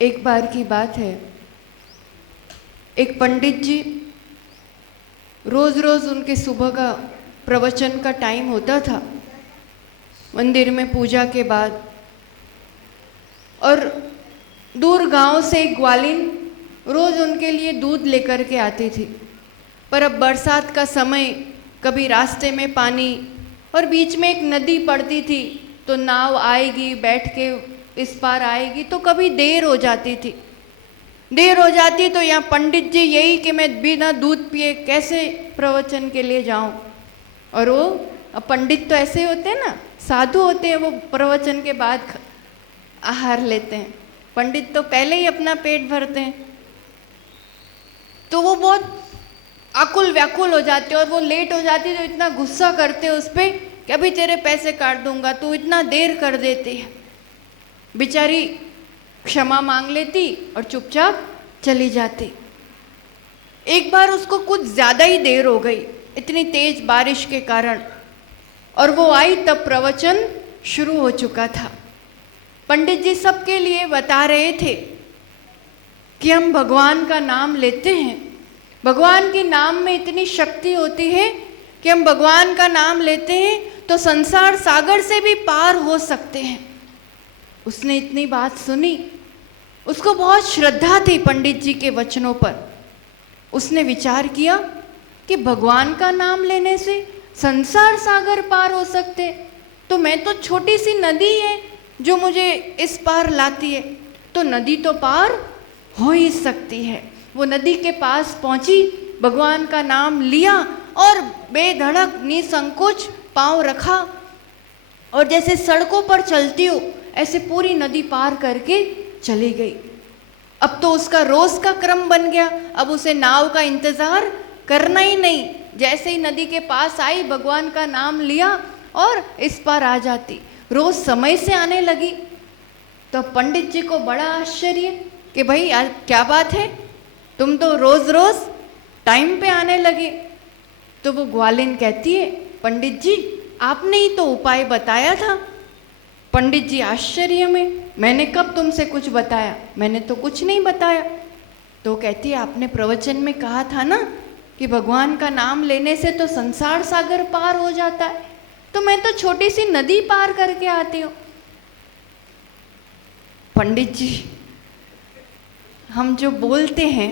एक बार की बात है, एक पंडित जी रोज़ रोज़ उनके सुबह का प्रवचन का टाइम होता था मंदिर में पूजा के बाद, और दूर गांव से एक ग्वालिन रोज़ उनके लिए दूध लेकर के आती थी। पर अब बरसात का समय, कभी रास्ते में पानी और बीच में एक नदी पड़ती थी, तो नाव आएगी बैठ के इस पार आएगी, तो कभी देर हो जाती थी। देर हो जाती तो यहाँ पंडित जी यही कि मैं बिना दूध पिए कैसे प्रवचन के लिए जाऊं। और वो अब पंडित तो ऐसे होते हैं ना, साधु होते हैं, वो प्रवचन के बाद आहार लेते हैं। पंडित तो पहले ही अपना पेट भरते हैं। तो वो बहुत आकुल व्याकुल हो जाते और वो लेट हो जाती तो इतना गुस्सा करते उस पर कि अभी तेरे पैसे काट दूंगा, तू इतना देर कर देती है। बेचारी क्षमा मांग लेती और चुपचाप चली जाती। एक बार उसको कुछ ज़्यादा ही देर हो गई इतनी तेज बारिश के कारण, और वो आई तब प्रवचन शुरू हो चुका था। पंडित जी सबके लिए बता रहे थे कि हम भगवान का नाम लेते हैं, भगवान के नाम में इतनी शक्ति होती है कि हम भगवान का नाम लेते हैं तो संसार सागर से भी पार हो सकते हैं। उसने इतनी बात सुनी, उसको बहुत श्रद्धा थी पंडित जी के वचनों पर। उसने विचार किया कि भगवान का नाम लेने से संसार सागर पार हो सकते, तो मैं तो छोटी सी नदी है जो मुझे इस पार लाती है, तो नदी तो पार हो ही सकती है। वो नदी के पास पहुंची, भगवान का नाम लिया और बेधड़क निसंकोच पांव रखा, और जैसे सड़कों पर चलती हो ऐसे पूरी नदी पार करके चली गई। अब तो उसका रोज का क्रम बन गया, अब उसे नाव का इंतजार करना ही नहीं। जैसे ही नदी के पास आई, भगवान का नाम लिया और इस पार आ जाती, रोज समय से आने लगी। तो पंडित जी को बड़ा आश्चर्य कि भाई आज क्या बात है, तुम तो रोज रोज टाइम पे आने लगे। तो वो ग्वालिन कहती है, पंडित जी आपने ही तो उपाय बताया था। पंडित जी आश्चर्य में, मैंने कब तुमसे कुछ बताया, मैंने तो कुछ नहीं बताया। तो कहती है, आपने प्रवचन में कहा था ना कि भगवान का नाम लेने से तो संसार सागर पार हो जाता है, तो मैं तो छोटी सी नदी पार करके आती हूँ। पंडित जी, हम जो बोलते हैं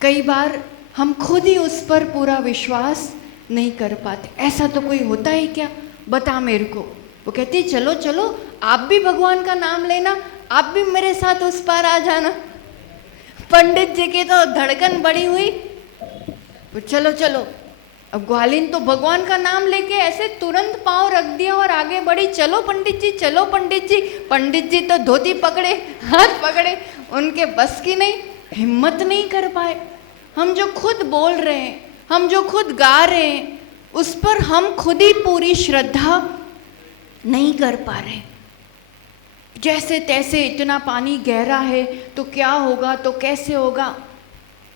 कई बार हम खुद ही उस पर पूरा विश्वास नहीं कर पाते। ऐसा तो कोई होता है क्या, बता मेरे को। वो कहती चलो चलो आप भी भगवान का नाम लेना, आप भी मेरे साथ उस पार आ जाना। पंडित जी की तो धड़कन बढ़ी हुई, तो चलो चलो। अब ग्वालिन तो भगवान का नाम लेके ऐसे तुरंत पांव रख दिया और आगे बढ़ी, चलो पंडित जी चलो पंडित जी। पंडित जी तो धोती पकड़े, हाथ पकड़े, उनके बस की नहीं, हिम्मत नहीं कर पाए। हम जो खुद बोल रहे हैं, हम जो खुद गा रहे हैं, उस पर हम खुद ही पूरी श्रद्धा नहीं कर पा रहे। जैसे तैसे इतना पानी गहरा है तो क्या होगा, तो कैसे होगा,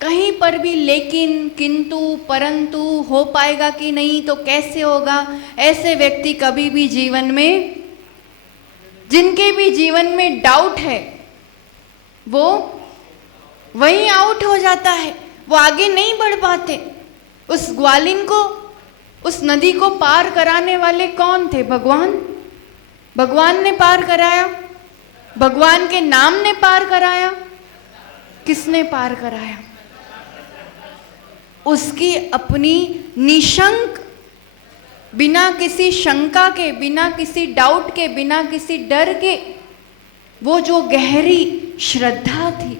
कहीं पर भी लेकिन किंतु परंतु हो पाएगा कि नहीं, तो कैसे होगा। ऐसे व्यक्ति कभी भी जीवन में, जिनके भी जीवन में डाउट है, वो वहीं आउट हो जाता है, वो आगे नहीं बढ़ पाते। उस ग्वालिन को, उस नदी को पार कराने वाले कौन थे? भगवान। भगवान ने पार कराया, भगवान के नाम ने पार कराया। किसने पार कराया? उसकी अपनी निशंक, बिना किसी शंका के, बिना किसी डाउट के, बिना किसी डर के, वो जो गहरी श्रद्धा थी,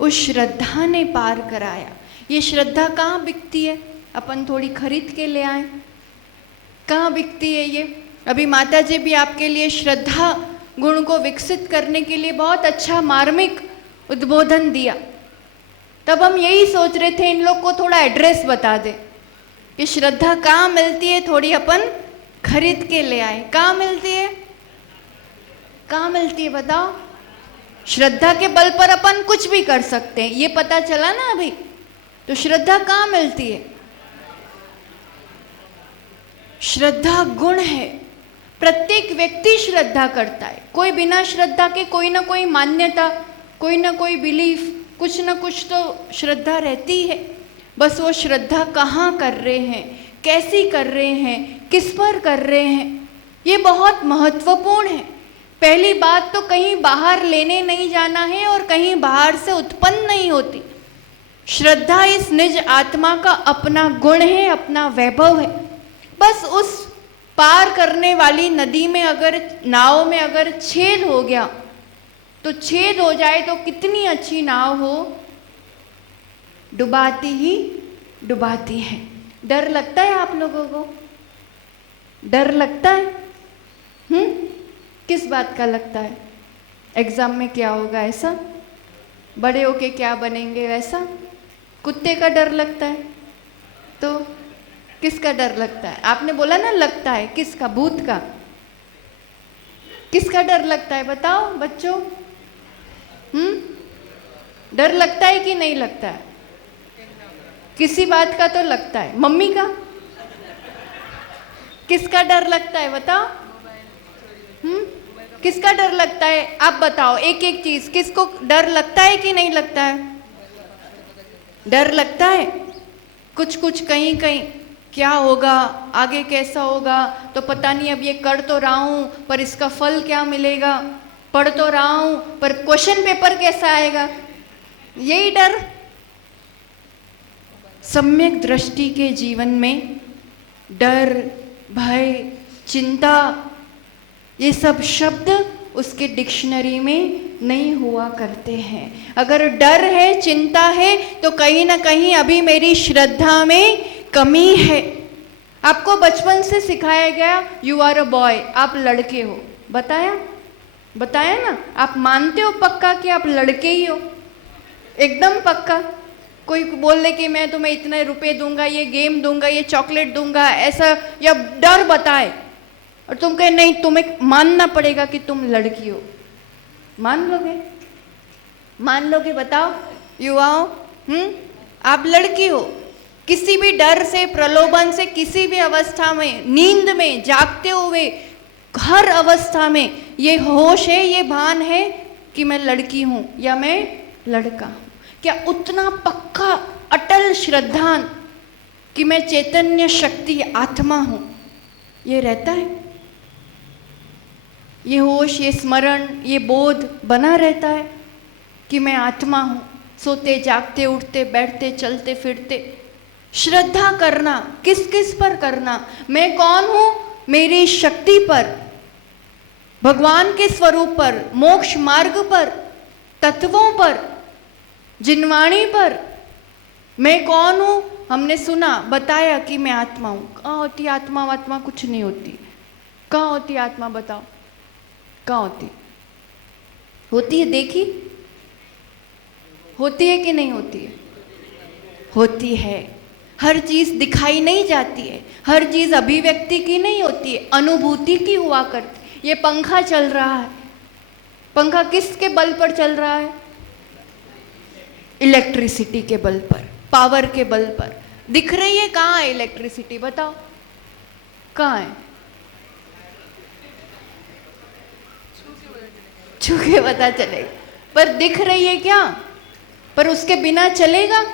उस श्रद्धा ने पार कराया। ये श्रद्धा कहाँ बिकती है? अपन थोड़ी खरीद के ले आए, कहाँ बिकती है ये? अभी माता जी भी आपके लिए श्रद्धा गुण को विकसित करने के लिए बहुत अच्छा मार्मिक उद्बोधन दिया। तब हम यही सोच रहे थे इन लोग को थोड़ा एड्रेस बता दे कि श्रद्धा कहाँ मिलती है, थोड़ी अपन खरीद के ले आए। कहाँ मिलती है, कहाँ मिलती है बताओ? श्रद्धा के बल पर अपन कुछ भी कर सकते हैं, ये पता चला ना अभी। तो श्रद्धा कहाँ मिलती है? श्रद्धा गुण है, प्रत्येक व्यक्ति श्रद्धा करता है, कोई बिना श्रद्धा के कोई ना कोई मान्यता, कोई ना कोई बिलीफ, कुछ ना कुछ तो श्रद्धा रहती है। बस वो श्रद्धा कहाँ कर रहे हैं, कैसी कर रहे हैं, किस पर कर रहे हैं, ये बहुत महत्वपूर्ण है। पहली बात तो कहीं बाहर लेने नहीं जाना है और कहीं बाहर से उत्पन्न नहीं होती। श्रद्धा इस निज आत्मा का अपना गुण है, अपना वैभव है। बस उस पार करने वाली नदी में अगर, नाव में अगर छेद हो गया तो छेद हो जाए तो कितनी अच्छी नाव हो, डुबाती ही डुबाती है। डर लगता है आप लोगों को? डर लगता है? किस बात का लगता है? एग्जाम में क्या होगा ऐसा, बड़े होके क्या बनेंगे वैसा? कुत्ते का डर लगता है तो किसका डर लगता है? आपने बोला ना लगता है, किसका? भूत का? किसका डर लगता है बताओ बच्चों? डर लगता है कि नहीं लगता है? किसी बात का तो लगता है। मम्मी का? किसका डर लगता है बताओ? किसका डर लगता है? आप बताओ एक एक चीज, किसको डर लगता है कि नहीं लगता है? डर लगता है कुछ कुछ, कहीं कहीं क्या होगा, आगे कैसा होगा, तो पता नहीं, अब ये कर तो रहा हूं पर इसका फल क्या मिलेगा, पढ़ तो रहा हूं पर क्वेश्चन पेपर कैसा आएगा, यही डर। सम्यक दृष्टि के जीवन में डर, भय, चिंता, ये सब शब्द उसके डिक्शनरी में नहीं हुआ करते हैं। अगर डर है, चिंता है, तो कहीं ना कहीं अभी मेरी श्रद्धा में कमी है। आपको बचपन से सिखाया गया यू आर अ बॉय, आप लड़के हो, बताया बताया ना? आप मानते हो पक्का कि आप लड़के ही हो? एकदम पक्का? कोई बोल दे कि मैं तुम्हें इतने रुपए दूंगा, ये गेम दूंगा, ये चॉकलेट दूंगा, ऐसा, या डर बताए और तुम कहे नहीं, तुम्हें मानना पड़ेगा कि तुम लड़की हो, मान लोगे? मान लोगे? बताओ युवाओं, आप लड़की हो। किसी भी डर से, प्रलोभन से, किसी भी अवस्था में, नींद में, जागते हुए, हर अवस्था में ये होश है, ये भान है कि मैं लड़की हूं या मैं लड़का हूं। क्या उतना पक्का अटल श्रद्धान कि मैं चैतन्य शक्ति आत्मा हूं, ये रहता है? ये होश, ये स्मरण, ये बोध बना रहता है कि मैं आत्मा हूं, सोते जागते, उठते बैठते, चलते फिरते। श्रद्धा करना किस किस पर करना? मैं कौन हूं? मेरी शक्ति पर, भगवान के स्वरूप पर, मोक्ष मार्ग पर, तत्वों पर, जिनवाणी पर। मैं कौन हूं? हमने सुना, बताया कि मैं आत्मा हूं। कहाँ होती आत्मा? आत्मा कुछ नहीं होती। कहाँ होती आत्मा बताओ? कहाँ होती? होती है, देखी? होती है कि नहीं होती है? होती है। हर चीज दिखाई नहीं जाती है, हर चीज अभिव्यक्ति की नहीं होती है, अनुभूति की हुआ करती। ये पंखा चल रहा है, पंखा किसके बल पर चल रहा है? इलेक्ट्रिसिटी के बल पर, पावर के बल पर। दिख रही है? कहाँ है इलेक्ट्रिसिटी बताओ? कहाँ है? छू के पता चलेगा, पर दिख रही है क्या? पर उसके बिना चलेगा?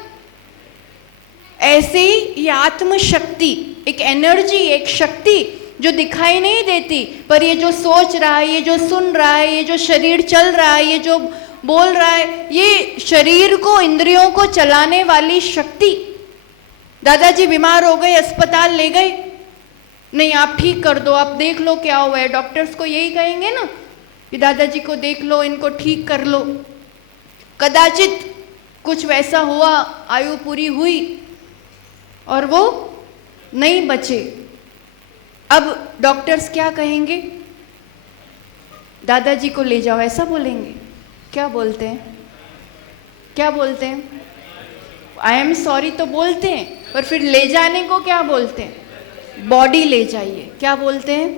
ऐसे ही ये आत्मशक्ति, एक एनर्जी, एक शक्ति जो दिखाई नहीं देती, पर ये जो सोच रहा है, ये जो सुन रहा है, ये जो शरीर चल रहा है, ये जो बोल रहा है, ये शरीर को, इंद्रियों को चलाने वाली शक्ति। दादाजी बीमार हो गए, अस्पताल ले गए, नहीं आप ठीक कर दो, आप देख लो क्या हुआ है। डॉक्टर्स को यही कहेंगे ना कि दादाजी को देख लो, इनको ठीक कर लो। कदाचित कुछ वैसा हुआ, आयु पूरी हुई और वो नहीं बचे। अब डॉक्टर्स क्या कहेंगे? दादाजी को ले जाओ, ऐसा बोलेंगे? क्या बोलते हैं? क्या बोलते हैं? आई एम सॉरी तो बोलते हैं, पर फिर ले जाने को क्या बोलते हैं? बॉडी ले जाइए, क्या बोलते हैं?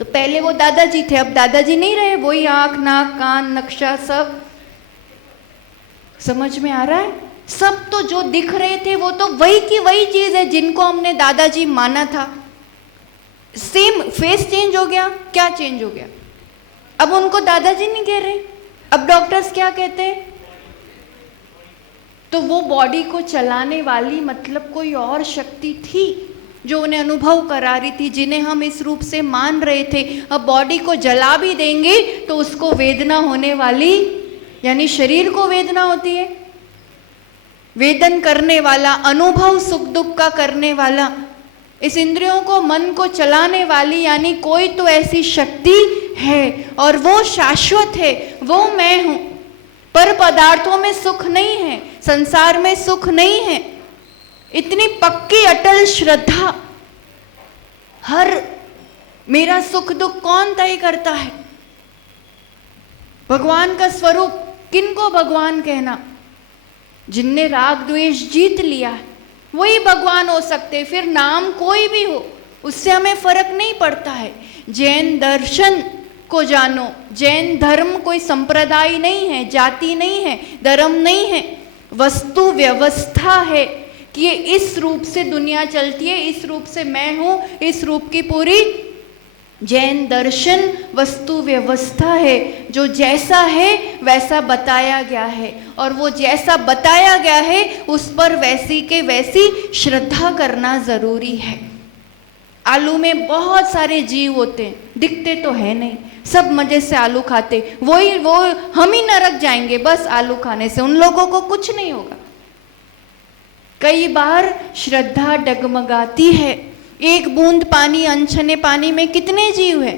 तो पहले वो दादाजी थे, अब दादाजी नहीं रहे, वही आंख, नाक, कान, नक्शा, सब समझ में आ रहा है? सब तो जो दिख रहे थे वो तो वही की वही चीज है जिनको हमने दादाजी माना था। सेम फेस चेंज हो गया, क्या चेंज हो गया? अब उनको दादाजी नहीं कह रहे, अब डॉक्टर्स क्या कहते हैं? तो वो बॉडी को चलाने वाली मतलब कोई और शक्ति थी जो उन्हें अनुभव करा रही थी, जिन्हें हम इस रूप से मान रहे थे। अब बॉडी को जला भी देंगे तो उसको वेदना होने वाली, यानी शरीर को वेदना होती है, वेदन करने वाला, अनुभव सुख दुख का करने वाला, इस इंद्रियों को मन को चलाने वाली, यानी कोई तो ऐसी शक्ति है और वो शाश्वत है, वो मैं हूं। पर पदार्थों में सुख नहीं है, संसार में सुख नहीं है। इतनी पक्की अटल श्रद्धा, हर मेरा सुख दुख कौन तय करता है? भगवान का स्वरूप, किनको भगवान कहना? जिनने राग द्वेष जीत लिया है वही भगवान हो सकते, फिर नाम कोई भी हो उससे हमें फर्क नहीं पड़ता है। जैन दर्शन को जानो, जैन धर्म कोई संप्रदाय नहीं है, जाति नहीं है, धर्म नहीं है, वस्तु व्यवस्था है कि ये इस रूप से दुनिया चलती है, इस रूप से मैं हूं, इस रूप की पूरी जैन दर्शन वस्तु व्यवस्था है। जो जैसा है वैसा बताया गया है और वो जैसा बताया गया है उस पर वैसी के वैसी श्रद्धा करना जरूरी है। आलू में बहुत सारे जीव होते हैं, दिखते तो है नहीं, सब मजे से आलू खाते, वो हम ही नरक जाएंगे बस आलू खाने से, उन लोगों को कुछ नहीं होगा। कई बार श्रद्धा डगमगाती है। एक बूंद पानी, अनछने पानी में कितने जीव हैं?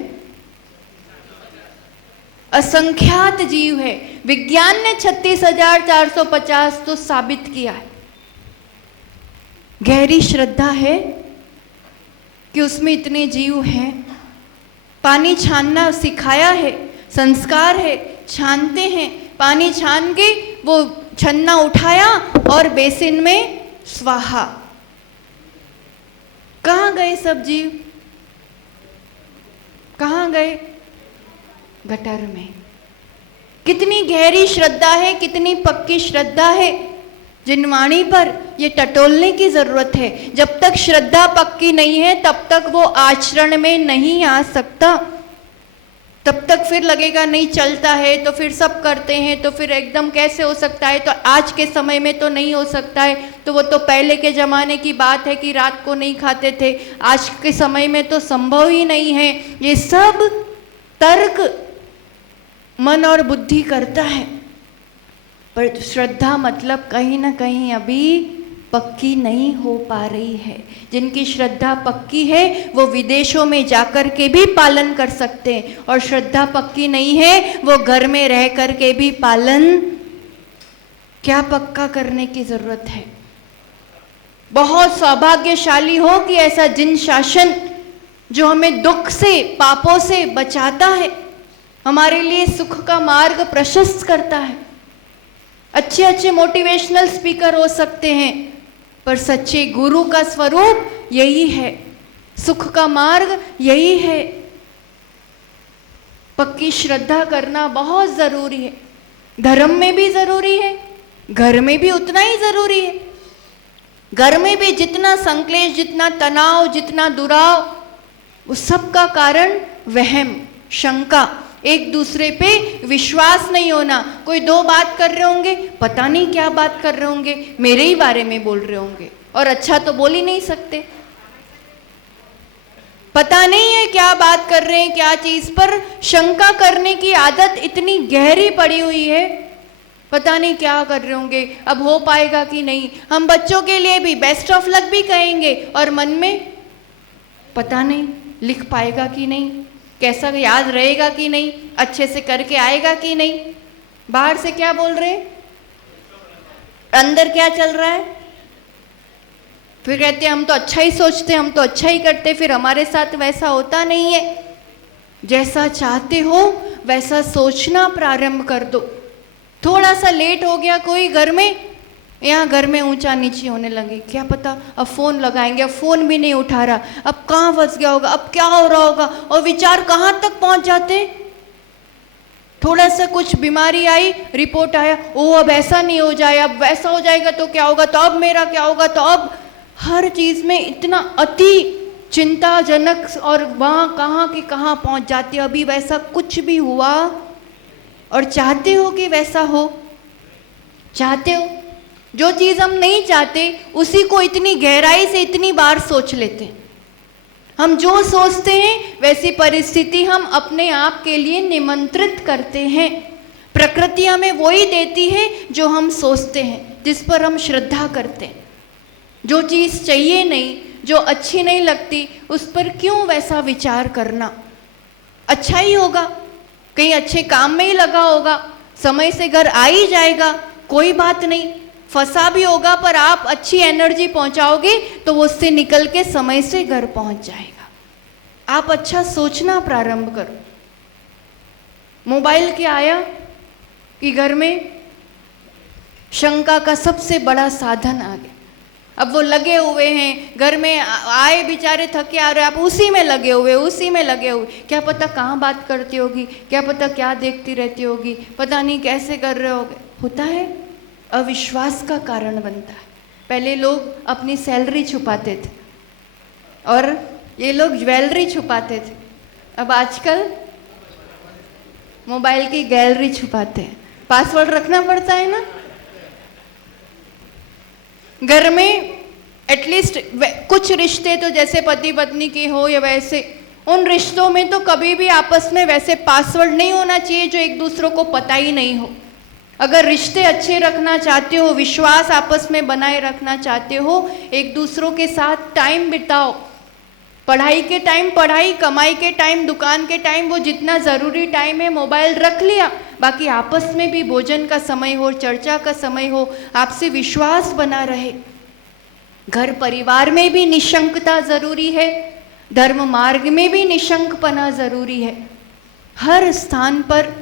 असंख्यात जीव है। विज्ञान ने 36,450 तो साबित किया है। गहरी श्रद्धा है कि उसमें इतने जीव हैं। पानी छानना सिखाया है, संस्कार है, छानते हैं, पानी छान के वो छन्ना उठाया और बेसिन में स्वाहा। कहाँ गए सब जीव? कहाँ गए? गटर में। कितनी गहरी श्रद्धा है, कितनी पक्की श्रद्धा है। जिनवाणी पर ये टटोलने की जरूरत है। जब तक श्रद्धा पक्की नहीं है तब तक वो आचरण में नहीं आ सकता। तब तक फिर लगेगा नहीं चलता है, तो फिर सब करते हैं, तो फिर एकदम कैसे हो सकता है, तो आज के समय में तो नहीं हो सकता है, तो वो तो पहले के ज़माने की बात है कि रात को नहीं खाते थे, आज के समय में तो संभव ही नहीं है। ये सब तर्क मन और बुद्धि करता है, पर श्रद्धा मतलब कहीं ना कहीं अभी पक्की नहीं हो पा रही है। जिनकी श्रद्धा पक्की है वो विदेशों में जाकर के भी पालन कर सकते हैं, और श्रद्धा पक्की नहीं है वो घर में रह कर के भी पालन क्या पक्का करने की जरूरत है। बहुत सौभाग्यशाली हो कि ऐसा जिन शासन जो हमें दुख से, पापों से बचाता है, हमारे लिए सुख का मार्ग प्रशस्त करता है। अच्छे अच्छे मोटिवेशनल स्पीकर हो सकते हैं, पर सच्चे गुरु का स्वरूप यही है, सुख का मार्ग यही है। पक्की श्रद्धा करना बहुत जरूरी है। धर्म में भी जरूरी है, घर में भी उतना ही जरूरी है। घर में भी जितना संक्लेश, जितना तनाव, जितना दुराव, उस सब का कारण वहम, शंका, एक दूसरे पे विश्वास नहीं होना। कोई दो बात कर रहे होंगे, पता नहीं क्या बात कर रहे होंगे, मेरे ही बारे में बोल रहे होंगे, और अच्छा तो बोल ही नहीं सकते। पता नहीं है क्या बात कर रहे हैं, क्या चीज पर शंका करने की आदत इतनी गहरी पड़ी हुई है। पता नहीं क्या कर रहे होंगे, अब हो पाएगा कि नहीं। हम बच्चों के लिए भी बेस्ट ऑफ लक भी कहेंगे, और मन में पता नहीं लिख पाएगा कि नहीं, कैसा याद रहेगा कि नहीं, अच्छे से करके आएगा कि नहीं। बाहर से क्या बोल रहे हैं, अंदर क्या चल रहा है। फिर कहते हैं हम तो अच्छा ही सोचते हैं, हम तो अच्छा ही करते, फिर हमारे साथ वैसा होता नहीं है। जैसा चाहते हो वैसा सोचना प्रारंभ कर दो। थोड़ा सा लेट हो गया कोई घर में, यहाँ घर में ऊंचा नीचे होने लगे, क्या पता अब फोन लगाएंगे, अब फोन भी नहीं उठा रहा, अब कहाँ फंस गया होगा, अब क्या हो रहा होगा, और विचार कहाँ तक पहुँच जाते। थोड़ा सा कुछ बीमारी आई, रिपोर्ट आया, ओ अब ऐसा नहीं हो जाए, अब वैसा हो जाएगा तो क्या होगा, तो अब मेरा क्या होगा, तो अब हर चीज़ में इतना अति चिंताजनक और वहाँ कहाँ की कहाँ पहुँच जाती है। अभी वैसा कुछ भी हुआ और चाहते हो कि वैसा हो? चाहते हो? जो चीज़ हम नहीं चाहते उसी को इतनी गहराई से इतनी बार सोच लेते हैं। हम जो सोचते हैं वैसी परिस्थिति हम अपने आप के लिए निमंत्रित करते हैं। प्रकृति हमें वही देती है जो हम सोचते हैं, जिस पर हम श्रद्धा करते हैं। जो चीज़ चाहिए नहीं, जो अच्छी नहीं लगती, उस पर क्यों वैसा विचार करना? अच्छा ही होगा, कहीं अच्छे काम में ही लगा होगा, समय से घर आ ही जाएगा, कोई बात नहीं। फंसा भी होगा पर आप अच्छी एनर्जी पहुंचाओगे तो वो उससे निकल के समय से घर पहुंच जाएगा। आप अच्छा सोचना प्रारंभ करो। मोबाइल क्या आया कि घर में शंका का सबसे बड़ा साधन आ गया। अब वो लगे हुए हैं, घर में आए बेचारे थके आ रहे, आप उसी में लगे हुए, उसी में लगे हुए। क्या पता कहाँ बात करती होगी, क्या पता क्या देखती रहती होगी, पता नहीं कैसे कर रहे होगे। होता है, अविश्वास का कारण बनता है। पहले लोग अपनी सैलरी छुपाते थे और ये लोग ज्वेलरी छुपाते थे। अब आजकल मोबाइल की गैलरी छुपाते हैं। पासवर्ड रखना पड़ता है ना। घर में एटलीस्ट कुछ रिश्ते तो जैसे पति पत्नी के हो या वैसे, उन रिश्तों में तो कभी भी आपस में वैसे पासवर्ड नहीं होना चाहिए जो एक दूसरों को पता ही नहीं हो। अगर रिश्ते अच्छे रखना चाहते हो, विश्वास आपस में बनाए रखना चाहते हो, एक दूसरों के साथ टाइम बिताओ। पढ़ाई के टाइम पढ़ाई, कमाई के टाइम दुकान के टाइम, वो जितना ज़रूरी टाइम है मोबाइल रख लिया। बाकी आपस में भी भोजन का समय हो, चर्चा का समय हो, आपसे विश्वास बना रहे। घर परिवार में भी निशंकता ज़रूरी है, धर्म मार्ग में भी निशंकपना ज़रूरी है। हर स्थान पर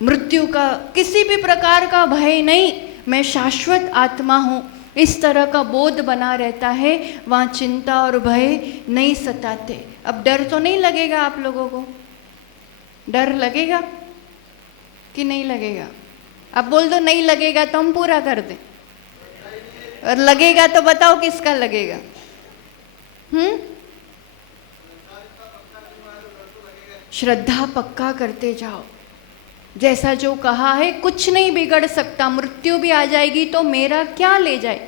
मृत्यु का किसी भी प्रकार का भय नहीं, मैं शाश्वत आत्मा हूँ, इस तरह का बोध बना रहता है। वहाँ चिंता और भय नहीं सताते। अब डर तो नहीं लगेगा आप लोगों को? डर लगेगा कि नहीं लगेगा? अब बोल दो नहीं लगेगा तो हम पूरा कर दें, और लगेगा तो बताओ किसका लगेगा? श्रद्धा पक्का करते जाओ। जैसा जो कहा है, कुछ नहीं बिगड़ सकता। मृत्यु भी आ जाएगी तो मेरा क्या ले जाए?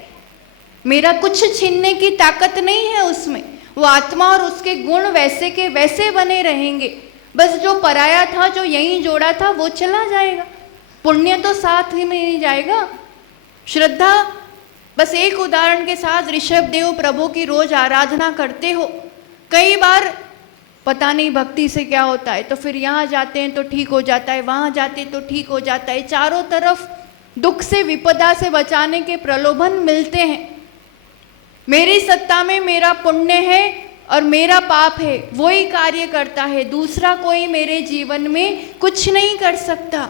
मेरा कुछ छीनने की ताकत नहीं है उसमें। वो आत्मा और उसके गुण वैसे के वैसे बने रहेंगे। बस जो पराया था, जो यहीं जोड़ा था, वो चला जाएगा। पुण्य तो साथ ही में नहीं जाएगा। श्रद्धा, बस एक उदाहरण के साथ, ऋषभ देव प्रभु की रोज आराधना करते हो। कई बार पता नहीं भक्ति से क्या होता है, तो फिर यहाँ जाते हैं तो ठीक हो जाता है, वहाँ जाते हैं तो ठीक हो जाता है। चारों तरफ दुख से, विपदा से बचाने के प्रलोभन मिलते हैं। मेरी सत्ता में मेरा पुण्य है और मेरा पाप है, वही कार्य करता है, दूसरा कोई मेरे जीवन में कुछ नहीं कर सकता।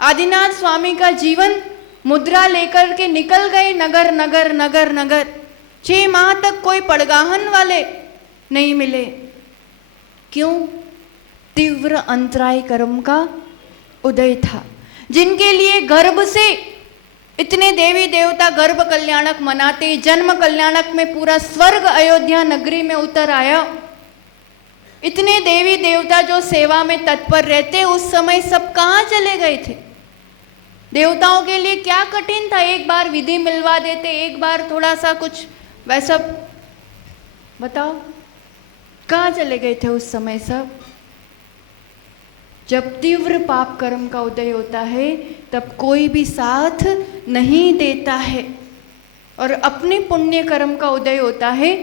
आदिनाथ स्वामी का जीवन, मुद्रा लेकर के निकल गए नगर नगर नगर नगर। 6 माह तक कोई पड़गाहन वाले नहीं मिले। क्यों? तीव्र अंतराय कर्म का उदय था। जिनके लिए गर्भ से इतने देवी देवता गर्भ कल्याणक मनाते, जन्म कल्याणक में पूरा स्वर्ग अयोध्या नगरी में उतर आया। इतने देवी देवता जो सेवा में तत्पर रहते, उस समय सब कहाँ चले गए थे? देवताओं के लिए क्या कठिन था? एक बार विधि मिलवा देते, एक बार थोड़ा सा कुछ वैसा। बताओ कहाँ चले गए थे उस समय सब? जब तीव्र पाप कर्म का उदय होता है तब कोई भी साथ नहीं देता है, और अपने पुण्य कर्म का उदय होता है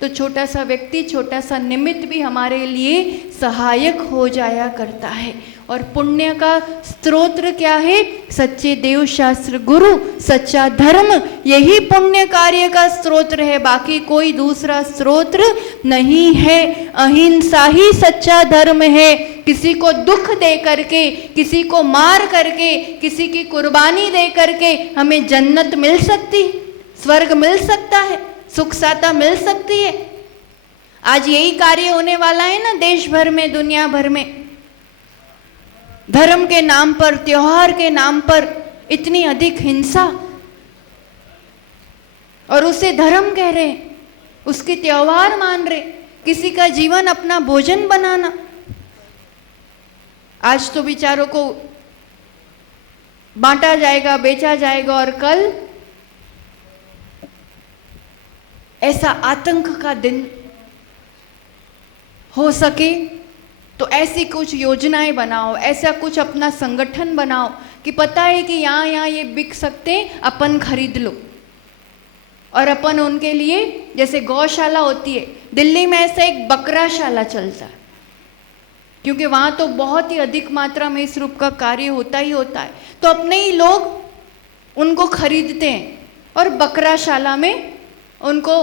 तो छोटा सा व्यक्ति, छोटा सा निमित्त भी हमारे लिए सहायक हो जाया करता है। और पुण्य का स्तोत्र क्या है? सच्चे देव शास्त्र गुरु, सच्चा धर्म, यही पुण्य कार्य का स्तोत्र है। बाकी कोई दूसरा स्तोत्र नहीं है। अहिंसा ही सच्चा धर्म है। किसी को दुख दे करके, किसी को मार करके, किसी की कुर्बानी दे करके हमें जन्नत मिल सकती, स्वर्ग मिल सकता है, सुख साता मिल सकती है। आज यही कार्य होने वाला है ना देश भर में, दुनिया भर में। धर्म के नाम पर, त्योहार के नाम पर इतनी अधिक हिंसा, और उसे धर्म कह रहे हैं, उसके त्योहार मान रहे, किसी का जीवन अपना भोजन बनाना। आज तो बेचारों को बांटा जाएगा, बेचा जाएगा, और कल ऐसा आतंक का दिन हो सके तो ऐसी कुछ योजनाएं बनाओ, ऐसा कुछ अपना संगठन बनाओ कि पता है कि यहाँ यहाँ ये बिक सकते हैं, अपन खरीद लो। और अपन उनके लिए, जैसे गौशाला होती है, दिल्ली में ऐसा एक बकराशाला चलता है, क्योंकि वहाँ तो बहुत ही अधिक मात्रा में इस रूप का कार्य होता ही होता है। तो अपने ही लोग उनको खरीदते हैं और बकराशाला में उनको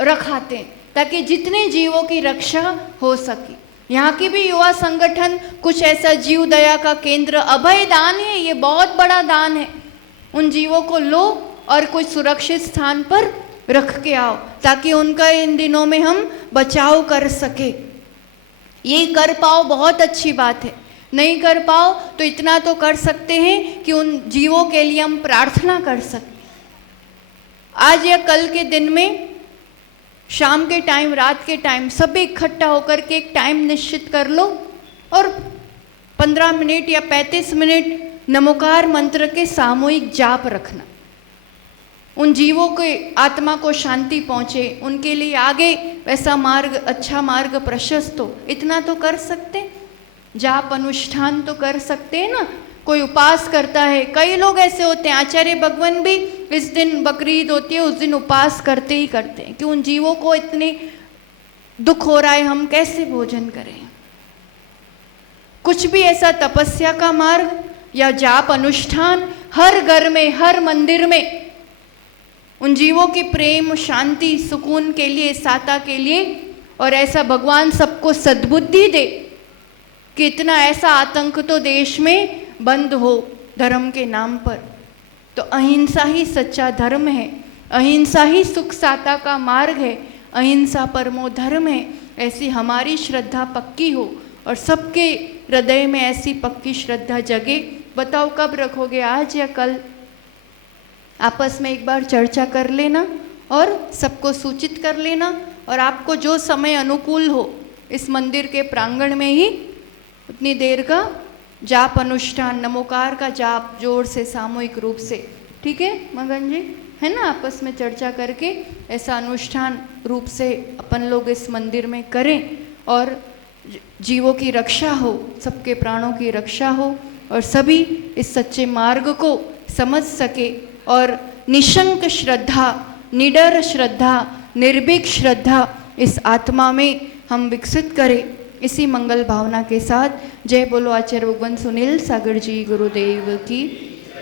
रखाते हैं ताकि जितने जीवों की रक्षा हो सके। यहाँ की भी युवा संगठन कुछ ऐसा जीव दया का केंद्र, अभय दान है, ये बहुत बड़ा दान है। उन जीवों को लो और कुछ सुरक्षित स्थान पर रख के आओ ताकि उनका इन दिनों में हम बचाव कर सके। ये कर पाओ बहुत अच्छी बात है, नहीं कर पाओ तो इतना तो कर सकते हैं कि उन जीवों के लिए हम प्रार्थना कर सकते। आज या कल के दिन में शाम के टाइम, रात के टाइम सभी इकट्ठा होकर के एक टाइम निश्चित कर लो और 15 मिनट या 35 मिनट नमोकार मंत्र के सामूहिक जाप रखना। उन जीवों के आत्मा को शांति पहुँचे, उनके लिए आगे वैसा मार्ग, अच्छा मार्ग प्रशस्त हो, इतना तो कर सकते। जाप अनुष्ठान तो कर सकते हैं ना। कोई उपास करता है, कई लोग ऐसे होते हैं, आचार्य भगवान भी इस दिन बकरी ईद होती है उस दिन उपास करते ही करते हैं कि उन जीवों को इतने दुख हो रहा है, हम कैसे भोजन करें। कुछ भी ऐसा तपस्या का मार्ग या जाप अनुष्ठान हर घर में, हर मंदिर में उन जीवों की प्रेम, शांति, सुकून के लिए, साता के लिए, और ऐसा भगवान सबको सद्बुद्धि दे कि इतना ऐसा आतंक तो देश में बंद हो धर्म के नाम पर। तो अहिंसा ही सच्चा धर्म है, अहिंसा ही सुख साता का मार्ग है, अहिंसा परमो धर्म है। ऐसी हमारी श्रद्धा पक्की हो और सबके हृदय में ऐसी पक्की श्रद्धा जगे। बताओ कब रखोगे, आज या कल? आपस में एक बार चर्चा कर लेना और सबको सूचित कर लेना, और आपको जो समय अनुकूल हो इस मंदिर के प्रांगण में ही उतनी देर का जाप अनुष्ठान, नमोकार का जाप जोर से सामूहिक रूप से, ठीक है मगन जी, है ना? आपस में चर्चा करके ऐसा अनुष्ठान रूप से अपन लोग इस मंदिर में करें और जीवों की रक्षा हो, सबके प्राणों की रक्षा हो और सभी इस सच्चे मार्ग को समझ सके और निशंक श्रद्धा, निडर श्रद्धा, निर्भीक श्रद्धा इस आत्मा में हम विकसित करें। इसी मंगल भावना के साथ जय बोलो आचार्य भगवान सुनील सागर जी गुरुदेव की।